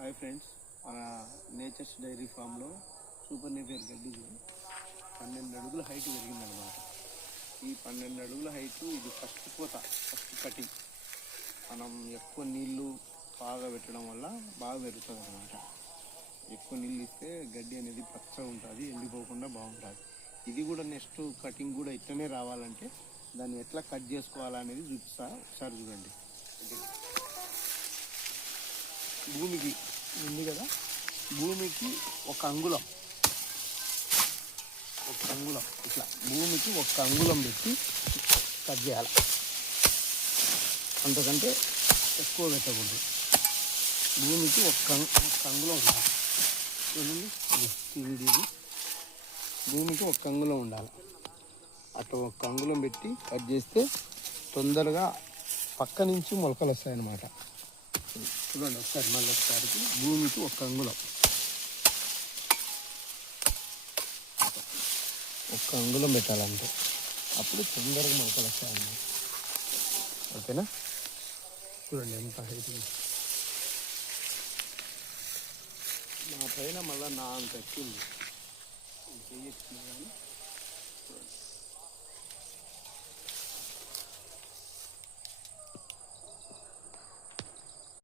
Hi friends, మన nature's dairy ఫామ్లో super Napier గడ్డి 12 అడుగుల హైట్ పెరిగిందనమాట. ఈ 12 అడుగుల హైట్ ఇది ఫస్ట్ కటింగ్. మనం ఎక్కువ నీళ్ళు బాగా పెట్టడం వల్ల బాగా పెరుగుతుంది అనమాట. ఎక్కువ నీళ్ళు ఇస్తే గడ్డి అనేది పచ్చగా ఉంటుంది, ఎండిపోకుండా బాగుంటుంది. ఇది కూడా నెక్స్ట్ కటింగ్ కూడా ఇట్లనే రావాలంటే దాన్ని ఎట్లా కట్ చేసుకోవాలనేది చూపిస్తా. ఒకసారి చూడండి. భూమికి ఉంది కదా, భూమికి ఒక అంగుళం ఇట్లా భూమికి ఒక అంగుళం పెట్టి కట్ చేయాలి. అంతకంటే ఎక్కువ పెట్టకూడదు. భూమికి ఒక అంగుళం ఉండాలి. వీడియోది భూమికి ఒక అంగుళం ఉండాలి. అట్లా ఒక అంగుళం పెట్టి కట్ చేస్తే తొందరగా పక్క నుంచి మొలకలు వస్తాయన్నమాట. చూడండి ఒకసారి, మళ్ళీ ఒకసారికి భూమికి ఒక అంగుళం పెట్టాలంటే అప్పుడు తొందరగా మొలకలు వస్తాయన్నమాట. ఓకేనా? చూడండి ఎంత హైట్. నా పైన మళ్ళీ నా అంత ఎక్కింది, చేయొచ్చు కానీ